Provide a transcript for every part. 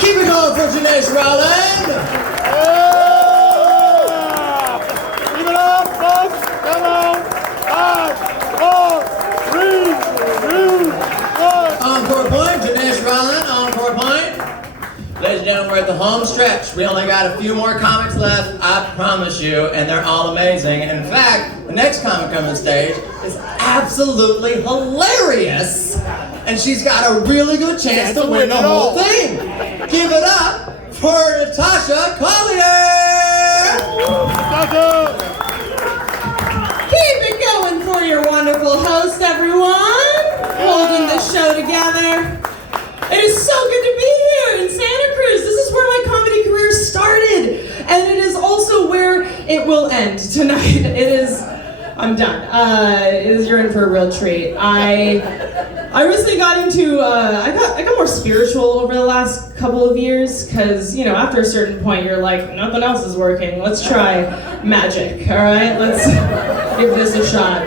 Keep it going for Janice Rowland. Keep it up, folks. Come on. 5, 4, 3, 2, 1. Encore point, Janice Rowland, encore point. Ladies and gentlemen, we're at the home stretch. We only got a few more comics left, I promise you, and they're all amazing. And in fact, the next comic coming on stage is absolutely hilarious. And she's got a really good chance to win the whole thing. Give it up for Natasha Collier! Keep it going for your wonderful host, everyone. Holding the show together. It is so good to be here in Santa Cruz. This is where my comedy career started. And it is also where it will end tonight. I'm done. You're in for a real treat. I recently got into, I got more spiritual over the last couple of years, because, you know, after a certain point, you're like, nothing else is working. Let's try magic, all right? Let's give this a shot.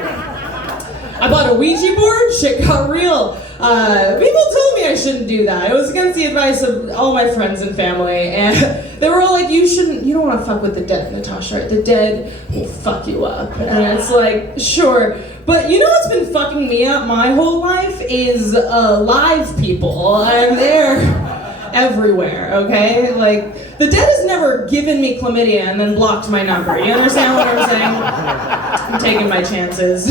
I bought a Ouija board, shit got real. People told me I shouldn't do that. It was against the advice of all my friends and family, and they were all like, you don't want to fuck with the dead, Natasha, right? The dead will fuck you up. And it's like, sure. But you know what's been fucking me up my whole life is live people, and they're everywhere, okay? Like, the dead has never given me chlamydia and then blocked my number. You understand what I'm saying? I'm taking my chances.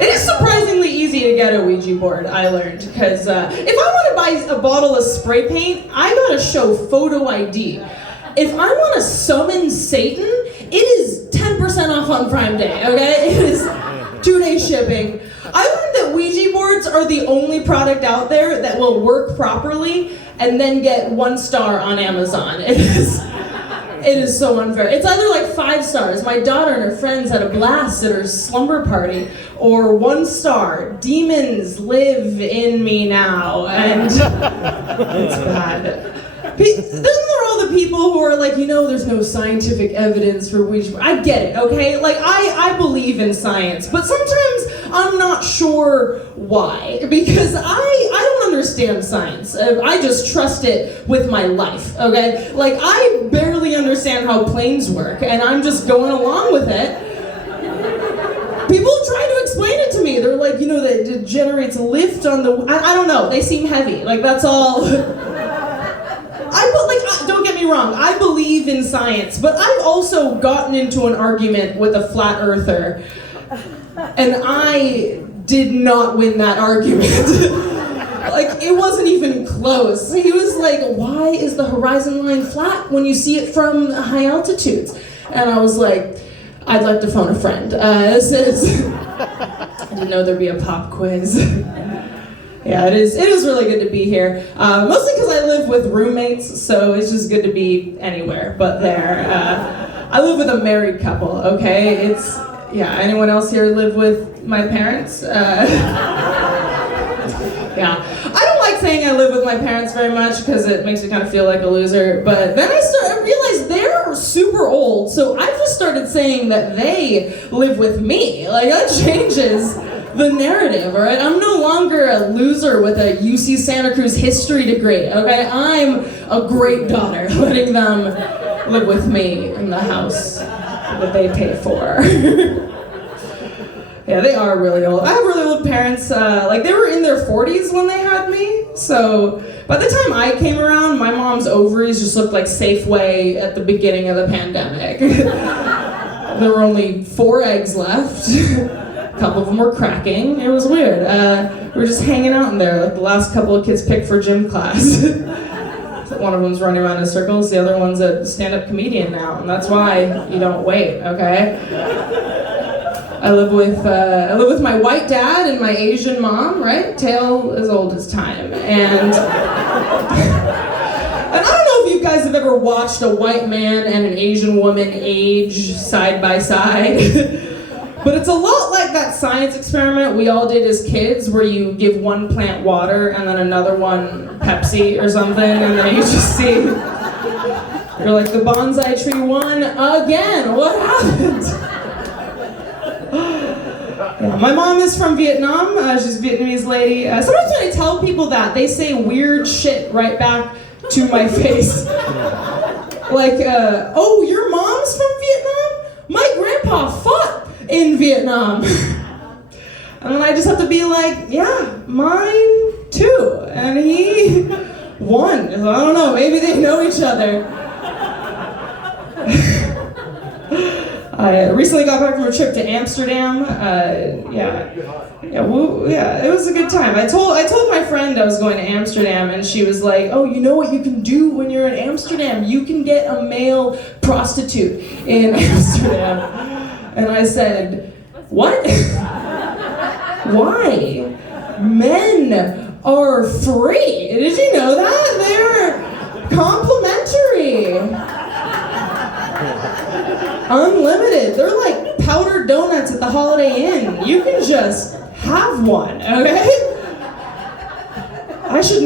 It is surprisingly easy to get a Ouija board, I learned, because if I want to buy a bottle of spray paint, I gotta show photo ID. If I want to summon Satan, it is 10% off on Prime Day, okay? It is 2-day shipping. I learned that Ouija boards are the only product out there that will work properly and then get 1 star on Amazon. It is so unfair. It's either like 5 stars, my daughter and her friends had a blast at her slumber party, or 1 star, demons live in me now, and it's bad. Then there are all the people who are like, you know, there's no scientific evidence for Ouija. I get it, okay? Like, I believe in science, but sometimes I'm not sure why, because I don't understand science. I just trust it with my life, okay? Like, I barely understand how planes work, and I'm just going along with it. People try to explain it to me. They're like, you know, that it generates lift on the... I don't know. They seem heavy. Like, that's all... Don't get me wrong, I believe in science, but I've also gotten into an argument with a flat earther, and I did not win that argument. Like, it wasn't even close. He was like, why is the horizon line flat when you see it from high altitudes? And I was like, I'd like to phone a friend. I didn't know there'd be a pop quiz. Yeah, it is really good to be here. Mostly because I live with roommates, so it's just good to be anywhere but there. I live with a married couple, okay? Anyone else here live with my parents? Yeah. I don't like saying I live with my parents very much because it makes me kind of feel like a loser, but then I realized they're super old, so I just started saying that they live with me. Like, that changes the narrative, all right? I'm no longer a loser with a UC Santa Cruz history degree, okay? I'm a great daughter, letting them live with me in the house that they pay for. Yeah, they are really old. I have really old parents, like they were in their 40s when they had me, so by the time I came around, my mom's ovaries just looked like Safeway at the beginning of the pandemic. There were only 4 eggs left. A couple of them were cracking. It was weird. We were just hanging out in there, like the last couple of kids picked for gym class. One of them's running around in circles, the other one's a stand-up comedian now, and that's why you don't wait, okay? I live with my white dad and my Asian mom, right? Tale as old as time. And I don't know if you guys have ever watched a white man and an Asian woman age side by side. But it's a lot like that science experiment we all did as kids where you give one plant water and then another one Pepsi or something, and then you just see, you're like, the bonsai tree won again, what happened? Yeah, my mom is from Vietnam. She's a Vietnamese lady. Sometimes when I tell people that, they say weird shit right back to my face. Like, oh, your mom's from Vietnam? My grandpa fought in Vietnam. And then I just have to be like, yeah, mine too. And he won. So I don't know, maybe they know each other. I recently got back from a trip to Amsterdam. Yeah, it was a good time. I told my friend I was going to Amsterdam, and she was like, "Oh, you know what you can do when you're in Amsterdam? You can get a male prostitute in Amsterdam." And I said, "What? Why? Men are free. Did you know that? They're complimentary." Unlimited. They're like powdered donuts at the Holiday Inn. You can just have one, okay? I should